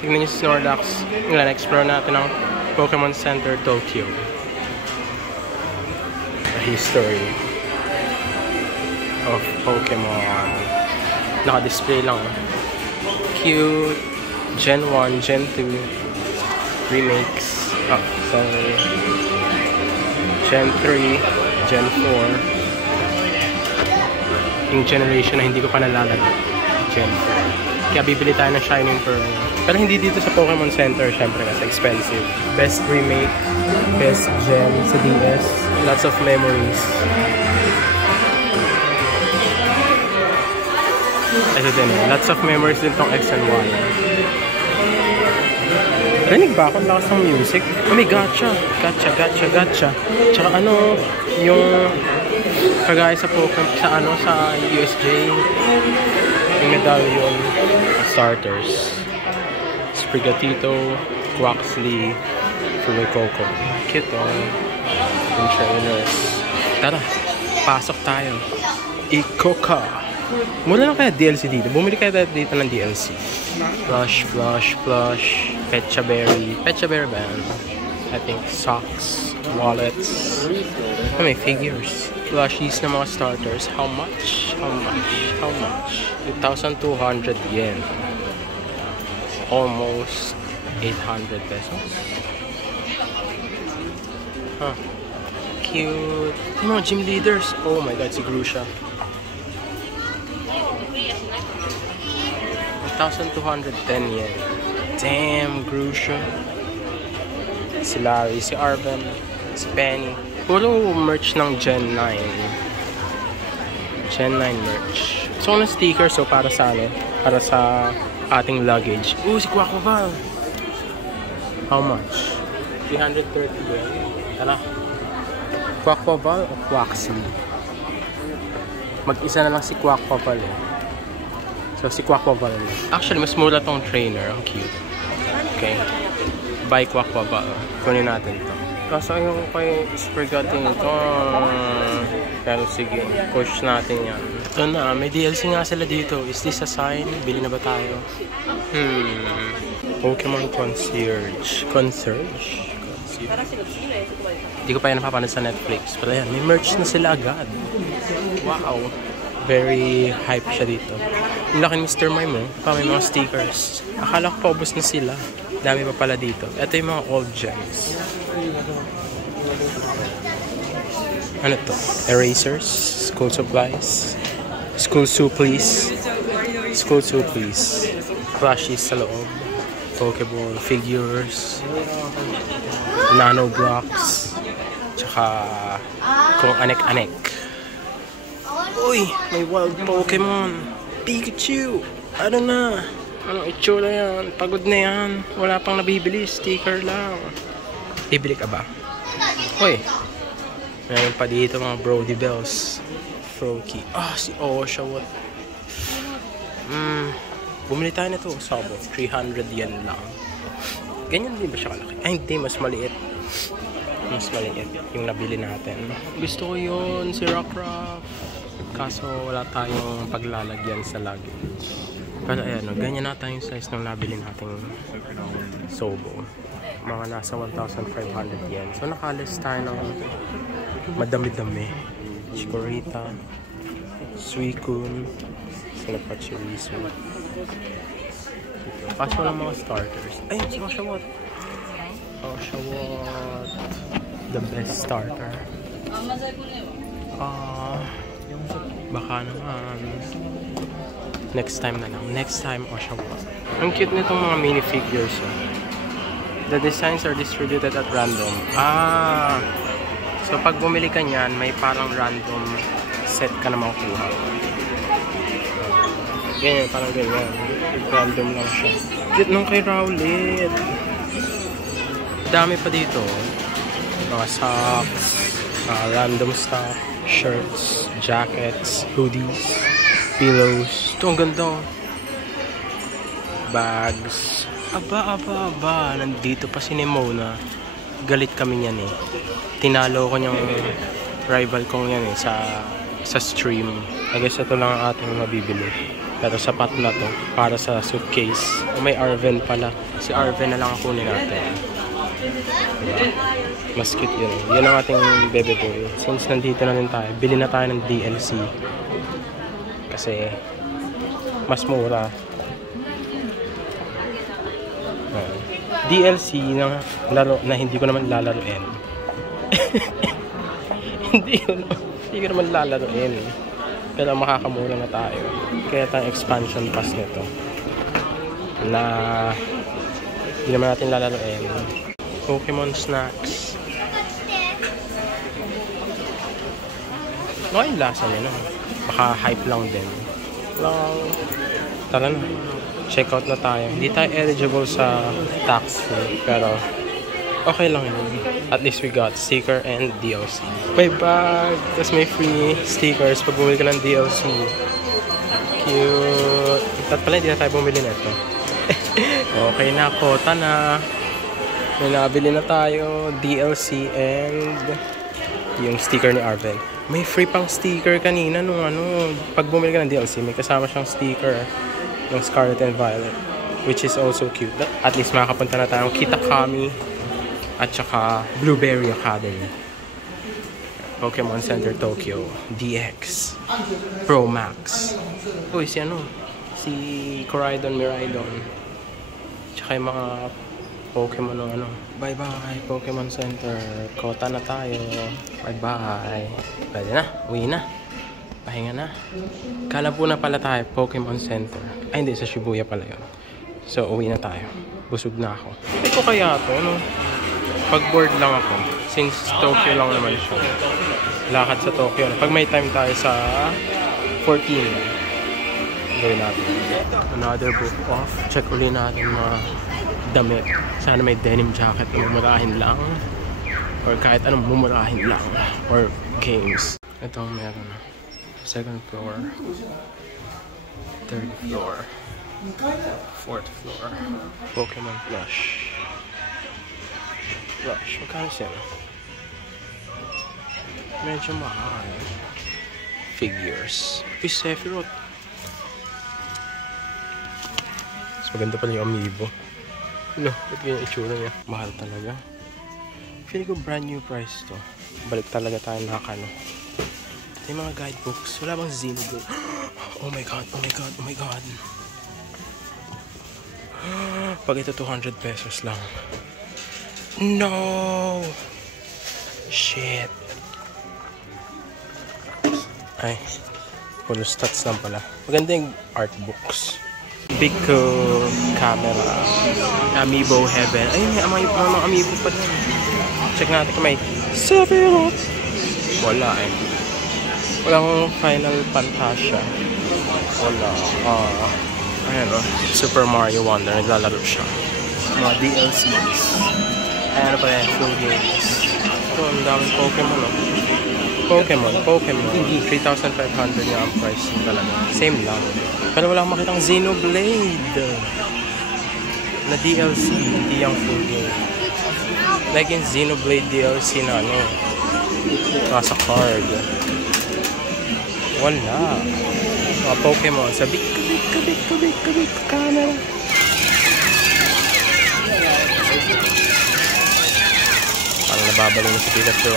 Tingnan niyo si Snorlax. Ngayon, explore natin ang Pokemon Center Tokyo. The history of Pokemon. Naka-display lang. Cute. Gen 1, Gen 2. Remakes. Sorry. Gen 3, Gen 4. Yung generation na hindi ko pa nalalagay. Gen 4. Kaya bibili tayo ng Shining Pearl. Pero hindi dito sa Pokemon Center, syempre kasi expensive. Best remake, best gen sa DS. Lots of memories. Ito din, lots of memories din tong X and Y. Rinig ba ako? Lakas ng music? May gacha. Gacha. Tsaka yung kagaya sa Pokemon, sa USJ. Yung medallion, starters. Sprigatito, Quaxly, Fuecoco. Cute yung trainers. Tara, pasok tayo. Ikoka. Mura lang kaya DLC dito. Bumili kaya dito ng DLC. Flush. Pecha Berry band. I think socks, wallets. May figures. Plushies na mga starters. How much? 2,200 yen. Almost 800 pesos. Cute. Yung mga gym leaders. Oh my god, si Grusha. 1,210 yen. Damn, Grusha. Si Larry, si Arben, si Penny. Puro merch ng Gen 9. Gen 9 merch. So, ng sticker, so para sa para sa ating luggage. Si Quaquaval. How much? 330 yen. Tara. Quaquaval o Quaxly? Mag-isa na lang si Quaquaval So, si Quaquaval na. Actually, mas mura tong trainer. Ang cute. Okay. Buy Quaquaval. Kunin natin to. Kaso yung kay Sprigatito ito. Pero sige, push natin yan. Ito na, may DLC nga sila dito. Is this a sign? Bili na ba tayo? Pokemon Concierge. Hindi ko pa yan napapanood sa Netflix. Pero yan, may merch na sila agad. Wow. Very hype siya dito. Yung laki ni Mr. Mime may mga stickers. Akala ko paubos na sila. Dami pa pala dito. Ito yung mga old gems. Ano to? Erasers, school supplies, school supplies, plushies sa loob, Pokeball, figures, nano blocks, tsaka kung anek-anek. Uy, may wild Pokemon, Pikachu, ano na? Anong itsura yan? Pagod na yan. Wala pang nabibili. Sticker lang. Bibili ka ba? Uy. Meron pa dito mga Brody Bells. Froakie. Si Oshawott. Bumili tayo nito. Sabo. 300 yen lang. Ganyan din ba siya kalaki? Ay, hindi. Mas maliit. Yung nabili natin. Gusto ko yun. Si Rockruff. Kaso wala tayong paglalagyan sa luggage. Pero ayan, ganyan na tayong size ng nabili nating Sobo. Mga nasa 1,500 yen. So nakalis tayo ng madami-dami. Chikorita, Suicune, Sinapachirisu. Kaso lang mga starters. Ay, si Oshawott. The best starter. Baka naman next time na lang. Next time, Oshawott. Ang cute nitong mga minifigures. The designs are distributed at random. So pag bumili ka niyan, may parang random set ka na makukuha. Ganyan, parang ganyan. Random lang siya. Cute nung kay Rowlet. Dami pa dito. Mga socks, random stuff, shirts, jackets, hoodies, pillows. Ito ang ganda. Bags. Aba. Nandito pa si Nemona. Galit kami niyan eh. Tinalo ko niyang rival kong yan eh sa stream. I guess ito lang ang ating mabibili. Pero sapat na to para sa suitcase. May Arven pala. Si Arven na lang ang kunin natin. Mas cute yun. Yun ang ating bebe boy. Since nandito na rin tayo, bili na tayo ng DLC. Kasi mas mura. DLC ng laro na hindi ko naman lalaruin. hindi ko naman lalaruin. Pero makakamura na tayo. Kaya tayong expansion pass nito na hindi naman natin lalaruin. Pokemon snacks. Ano yung lasa niya, no? Baka hype lang din. Tara na. Check out na tayo. Hindi tayo eligible sa tax fee. Pero okay lang yun. At least we got sticker and DLC. May bag. Tapos may free stickers pag bumili ka ng DLC. Cute. At pala hindi na tayo bumili na ito. Okay na. Kota na. May nabili na tayo. DLC and yung sticker ni Arven. May free pang sticker kanina nung pag bumili ka ng DLC, may kasama siyang sticker ng Scarlet and Violet, which is also cute. At least makakapunta na tayo ng Kitakami at saka Blueberry Academy. Pokemon Center Tokyo DX Pro Max. Uy, si Koraidon, Miraidon. Tsaka yung mga Pokemon ng Bye-bye, Pokemon Center. Kota na tayo. Bye-bye. Pwede na. Uwi na. Pahinga na. Kala po na pala tayo, Pokemon Center. Ay, hindi. Sa Shibuya pala yun. So, uwi na tayo. Busog na ako. Hindi ko kaya to, pag bored lang ako. Since Tokyo lang naman siya. Lakad sa Tokyo. Pag may time tayo sa 14, gawin natin. Another book off. Check uli natin mga damit. Sana may denim jacket na mumurahin lang. Or kahit anong mumurahin lang. Or games. Itong meron. Second floor. Third floor. Fourth floor. Pokemon plush. Plush. Magkano siya? Medyo mahal. Figures. Uy, Sephiroth. Mas maganda pala yung amiibo. No, ba't ganyan itsura niya? Mahal talaga. Feeling ko brand new price to. Balik talaga tayo nakakano. Ito yung mga guidebooks. Wala bang Xenoblade? Oh my god, oh my god, oh my god. Pag ito 200 pesos lang. No! Shit. Ay, puro stats lang pala. Maganda yung art books. Biko camera. Amiibo Heaven. Ayun, may mga amiibo pa dun. Check natin kung may Sephiroth. Wala eh. Walang Final Fantasia. Wala. Ayan o. Super Mario Wonder. Naglalaro siya. Mga DLCs. Ayan pa rin. Full games. Ito, ang daming Pokemon o. Pokemon. 3,500 nga ang price talaga. Same lang. Pero wala akong makitang Xenoblade na DLC, hindi yung full game. Like yung Xenoblade DLC na nasa card. Wala. Mga Pokemon sa big camera. Parang nababalo na si Pikachu